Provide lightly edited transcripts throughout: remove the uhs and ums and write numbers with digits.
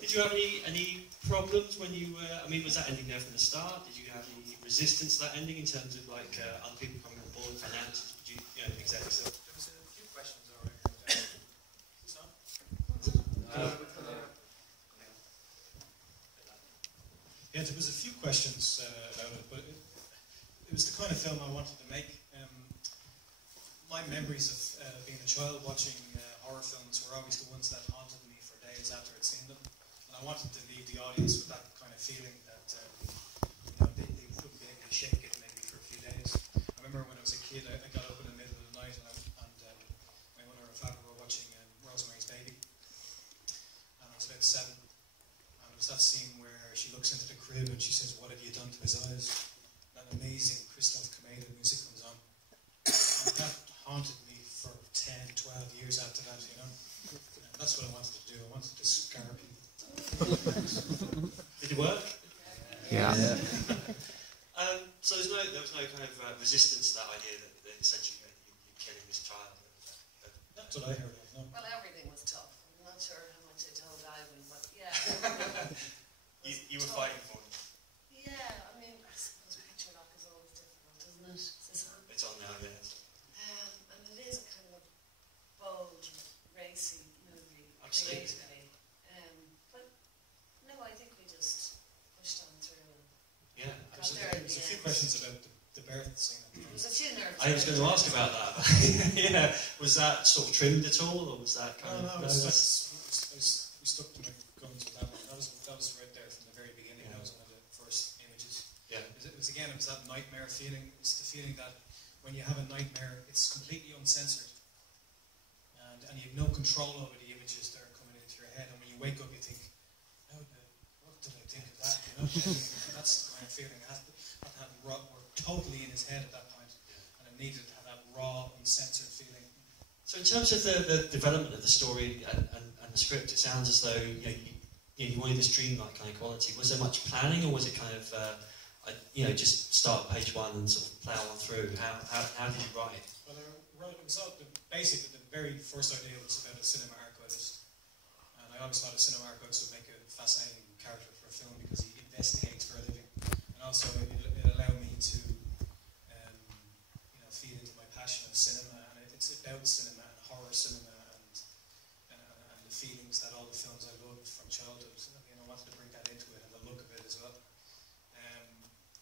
Did you have any problems when you were, I mean, was that ending there from the start? Did you have any resistance to that ending in terms of like other people coming on board, finances, execs? There was a few questions already. Yeah, there was a few questions about it, but it was the kind of film I wanted to make. My memories of being a child watching horror films were always the ones that haunted me for days after I'd seen them. And I wanted to leave the audience with that kind of feeling that they wouldn't be able to shake it maybe for a few days. I remember when I was a kid, I got up in the middle of the night and my mother and father were watching Rosemary's Baby. And I was about 7. And it was that scene where she looks into the crib and she says, "What have you done to his eyes?" That amazing Christoph Kameda music comes on. And that haunted me for 10, 12 years after that, you know. And that's what I wanted to do. I wanted to scar people. Did it work? Yeah. So there was no kind of resistance to that idea that essentially you're killing this child. That's what I heard of, no. Well, everything was tough. I'm not sure how much I told Ivan, but yeah. you were fighting for it. Yeah, I mean, I suppose picture lock is always difficult, isn't it? Is this on? It's on now, yes. And it is a kind of bold, racy movie. Absolutely. Creatively. But no, I think we just pushed on through. Yeah, there was a few questions about the birth scene. There was a few nerves. I was going to ask about that. Yeah, was that sort of trimmed at all, or was that kind of? No, we stuck to my guns with that one. That was right there from the very beginning. Yeah. That was one of the first images. Yeah. It was that nightmare feeling. It's the feeling that when you have a nightmare, it's completely uncensored, and you have no control over the images that are coming into your head. And when you wake up, you think, "Oh, what did I think of that?" You know, that's the kind of feeling. We're totally in his head at that point, and it needed to have that raw, uncensored feeling. So, in terms of the development of the story and the script, it sounds as though you wanted this dreamlike kind of quality. Was there much planning, or was it kind of just start page 1 and sort of plough on through? How did you write? Well, it was all basically the very first idea was about a cinema archivist, and I always thought a cinema archivist would make a fascinating character for a film because he investigates for a living, and also it allowed me to feed into my passion of cinema, and it's about cinema and horror cinema and the feelings that all the films I loved from childhood. I wanted to bring that into it and the look of it as well.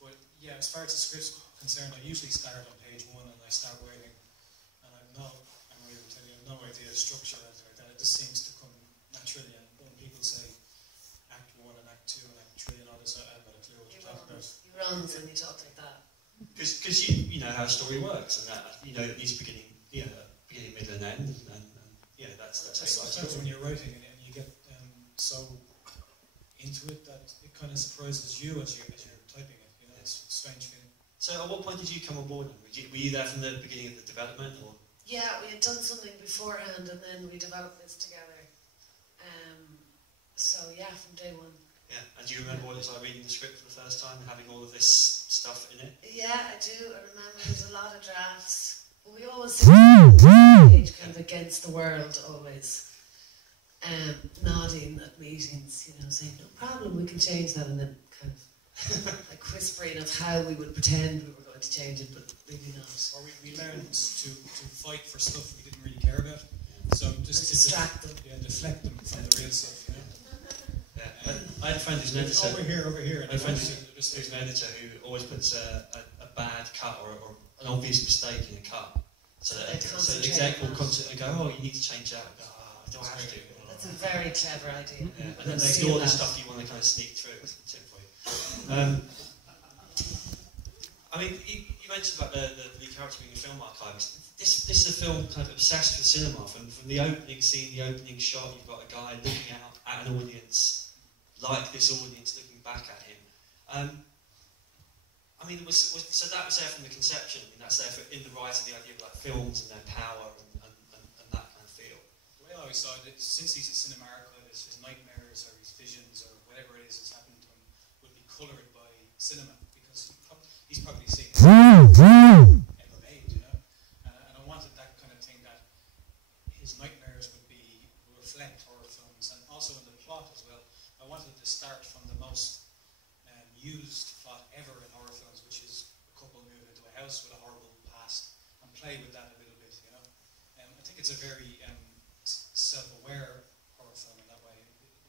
But yeah, as far as the script's concerned, I usually start on page 1 and I start writing, and I have no idea of structure or anything like that. It just seems to come naturally, and when people say Act 1 and Act 2 and Act 3 and all this, I haven't got a clue what you're talking about. He runs and you talk like that. Because you know how a story works, and that it needs beginning, middle, and end, and that's how you write. Sometimes when you're writing and you get so into it that it kind of surprises you as you're typing it. It's a strange feeling. So, at what point did you come on board? Were you there from the beginning of the development, or? Yeah, we had done something beforehand, and then we developed this together. So yeah, from day 1. Yeah, and do you remember what it's like reading the script for the first time and having all of this stuff in it? Yeah, I do. I remember there's a lot of drafts. But we always page kind of against the world, always. Nodding at meetings, saying, "No problem, we can change that," and then kind of like whispering of how we would pretend we were going to change it, but maybe not. Or we learned to fight for stuff we didn't really care about. So just to distract them. Yeah, deflect them from the real stuff, Yeah, I had a friend who's an editor. Over here. I had a friend who's an editor who always puts a bad cut or an obvious mistake in a cut. So the exec will constantly go, "Oh, you need to change that." I go, "Oh, I don't have to." That's a very clever idea. Yeah. And then they ignore the stuff you want to kind of sneak through. That's a tip for you. I mean, you mentioned about the lead character being a film archivist. This is a film kind of obsessed with cinema. From the opening scene, the opening shot, you've got a guy looking out at an audience, like this audience looking back at him. I mean, so that was there from the conception, and that's there in the writing, the idea of like films and their power and that kind of feel. The way I always saw it, since he's a cinema archivist, his nightmares or his visions or whatever it is that's happened to him would be coloured by cinema, because he's probably seen ever made, And I wanted that kind of thing, that his nightmares would reflect horror films, and also in the plot as well. I wanted to start from the most used plot ever in horror films, which is a couple move into a house with a horrible past, and play with that a little bit, you know. I think it's a very self-aware horror film in that way.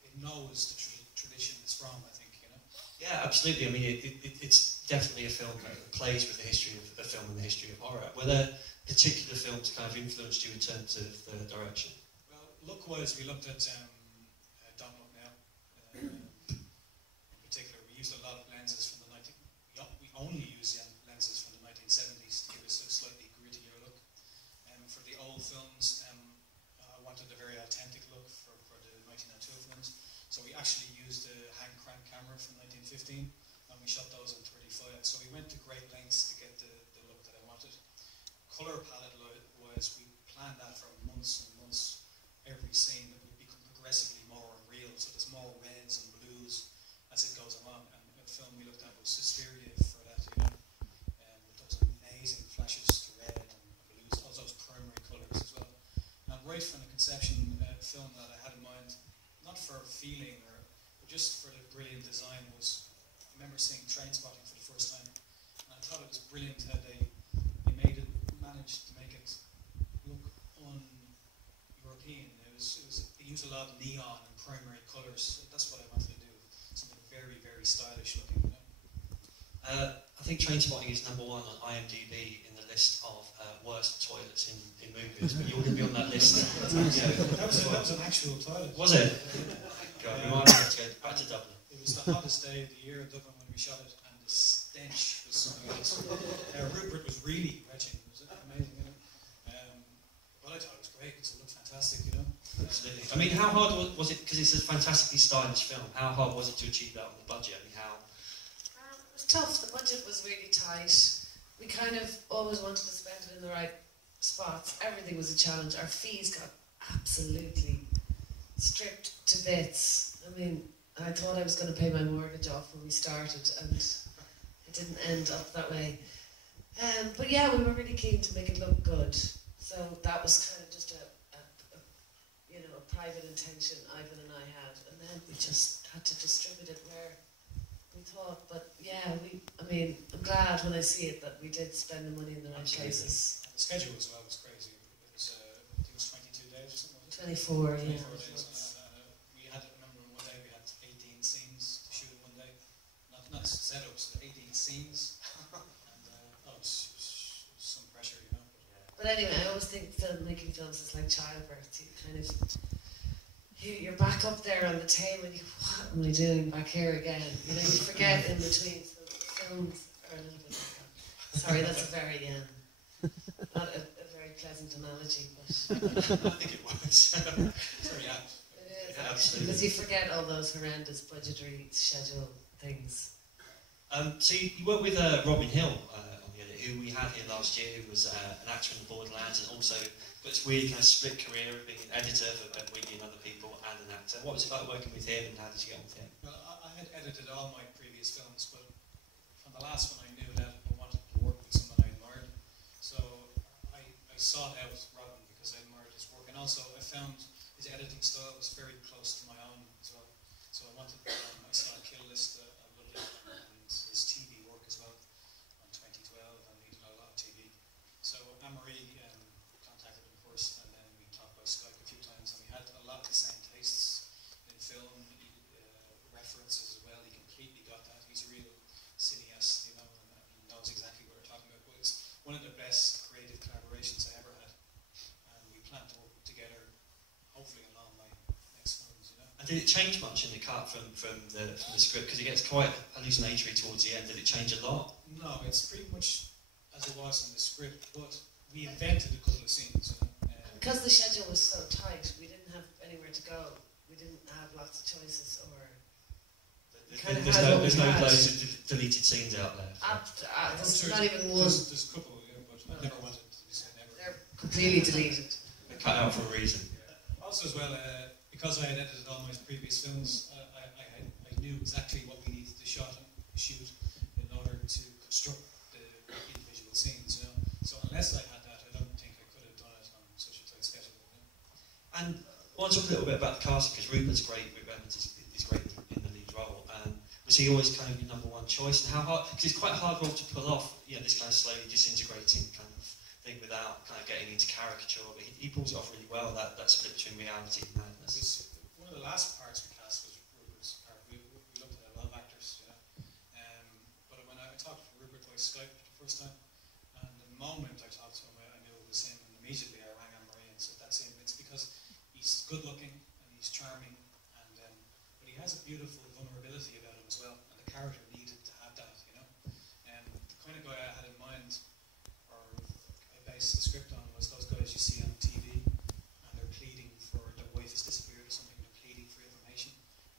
It knows the tradition it's from, I think, you know. Yeah, absolutely. I mean, it's definitely a film that plays with the history of the film and the history of horror. Were there particular films that kind of influenced you in terms of the direction? Well, look-wise, we looked at Don't Look Now. In particular, we used a lot of lenses from the we only used lenses from the 1970s to give us a slightly grittier look. For the old films, I wanted a very authentic look for the 1902 films. So we actually used a hand crank camera from 1915, and we shot those in 35. So we went to great lengths to get the look that I wanted. Colour palette wise, we planned that for months and months. Every scene that would become progressively more real, so there's more reds and blues as it goes along. And the film we looked at was Suspiria for that, you know, with those amazing flashes to red and blues, all those primary colours as well. And right from the conception film that I had in mind, not for feeling but just for the brilliant design, was I remember seeing Trainspotting for the first time, and I thought it was brilliant how they managed to make it look un-European. They used a lot of neon and primary colours. That's what I wanted to do. Something very, very stylish looking. You know? I think Trainspotting is #1 on IMDb in the list of worst toilets in movies, but you're going to be on that list. That was an actual toilet. Was it? God, we might have to go back to Dublin. It was the hottest day of the year in Dublin when we shot it, and the stench was something else. Rupert was really retching. It was amazing, you know. But I thought it was great because it looked fantastic, you know. Absolutely. I mean, how hard was it, because it's a fantastically stylish film, how hard was it to achieve that on the budget? I mean, how? It was tough. The budget was really tight. We kind of always wanted to spend it in the right spots. Everything was a challenge. Our fees got absolutely stripped to bits. I mean, I thought I was going to pay my mortgage off when we started, and it didn't end up that way. But yeah, we were really keen to make it look good. So that was kind of just a private intention Ivan and I had, and then we just had to distribute it where we thought. But yeah, I'm glad when I see it that we did spend the money in the right places. And the schedule as well was crazy. It was, I think it was 22 days or something. 24, 24 yeah. days. We had, I remember one day we had 18 scenes to shoot in one day. Not setups, but 18 scenes. And it was some pressure, you know. But anyway, I always think making films is like childbirth. You kind of, you're back up there on the table and you go, what am I doing back here again? You know, you forget in between. So films are a little bit like that. Sorry, that's a very, not a very pleasant analogy, but I think it was. Sorry, yeah. It is, Yeah, absolutely. because you forget all those horrendous budgetary schedule things. So you worked with Robin Hill on the edit, who we had here last year, who was an actor in the Borderlands, and also got this weird kind of split career of being an editor for Ben Wheatley and other people, and an actor. What was it like working with him, and how did you get on with him? Well, I had edited all my previous films, but from the last one I knew that I wanted to work with someone I admired. So I sought out Robin because I admired his work, and also I found his editing style was very close to my own as well. So I wanted, I saw Kill List, I loved it, and his TV work as well on 2012, and he did a lot of TV. So Anne Marie contacted him first, and then we talked by Skype a few times, and we had a lot of the same tastes in film, references as well. He completely got that. He's a real cineast, you know, and he knows exactly what we're talking about. But it's one of the best creative collaborations I ever had, and we plan to work together, hopefully along my next films, you know. And did it change much in the cut from the script? Because it gets quite hallucinatory towards the end. Did it change a lot? No, it's pretty much as it was in the script, but we invented a couple of scenes, you know. Because the schedule was so tight, we didn't have anywhere to go. We didn't have lots of choices, or There's no loads of deleted scenes out there. there's not even one. There's a couple, yeah, but I never wanted to say never. They're completely deleted. They're cut out for a reason. Also, as well, because I had edited all my previous films, I knew exactly what we needed to shoot in order to construct the individual scenes, you know. So unless I had that, I don't think I could have done it on such a tight schedule. You know? And I want to talk a little bit bit about the casting, because Rupert's great. Rupert Evans is great in the lead role. Was he always kind of your number one choice? And how hard? Because it's quite a hard role to pull off. You know, this kind of slowly disintegrating kind of thing without kind of getting into caricature. But he pulls it off really well. That split between reality and madness. One of the last parts we cast was Rupert's part. We looked at a lot of actors, you know. But when I talked to Rupert by Skype the first time, and the moment I talked to him, I knew it was him. And immediately I rang Anne Marie and said, "That's him." It's because he's good looking and he's charming, and but he has a beautiful vulnerability about him as well. And the character needed to have that, you know. And the kind of guy I had in mind, or I based the script on, was those guys you see on TV, and they're pleading for their wife has disappeared or something. They're pleading for information,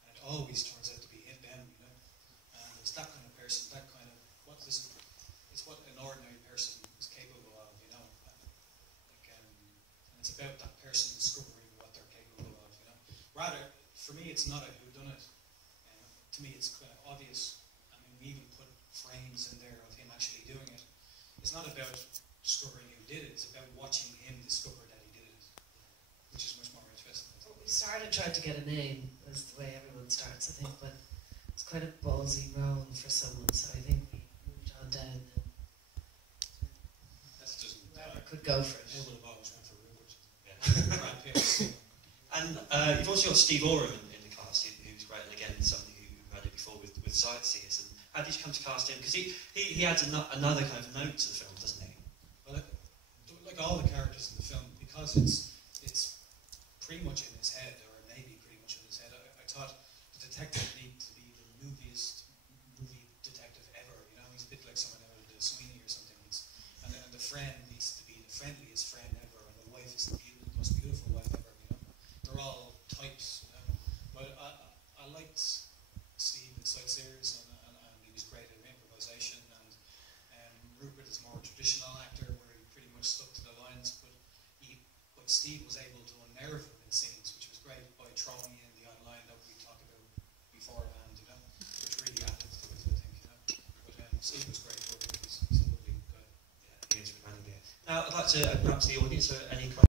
and it always turns out to be them, you know. And it's that kind of person, that kind of it's what an ordinary person is capable of, you know. And it's about that person discovering what they're capable of, you know. Rather, for me, it's not a whodunit. To me, it's kind of obvious. I mean, we even put frames in there of him actually doing it. It's not about discovering who did it. It's about watching him discover that he did it, which is much more interesting. Well, we started trying to get a name, as the way everyone starts, I think, but it's quite a ballsy role for someone, so I think we moved on down. Whoever could go for it. I would have always went for Rupert. Yeah. Brad Pitt. And you've also got Steve Oram in the cast, who's great, and again, somebody who had it before with Sightseers. And how did you come to cast him? Because he adds another kind of note to the film, doesn't he? Well, like all the characters in the film, because it's pretty much in his head, or maybe pretty much in his head, I thought the detective needed to be the movie detective ever. You know, he's a bit like someone out of the Sweeney or something. And the friend needs to be the friendliest friend ever, and the wife is the most beautiful wife ever. You know, they're all types. You know? But I liked Steve in Sightseers, and he was great at improvisation. And Rupert is more a traditional actor, where he pretty much stuck to the lines. But Steve was able to unnerve him in scenes, which was great, by throwing in the online that we talked about beforehand. You know, which really added to it, I think. You know, but Steve was great. He's a lovely guy. Yeah, he is. Now, I'd like to open up to the audience. Any questions?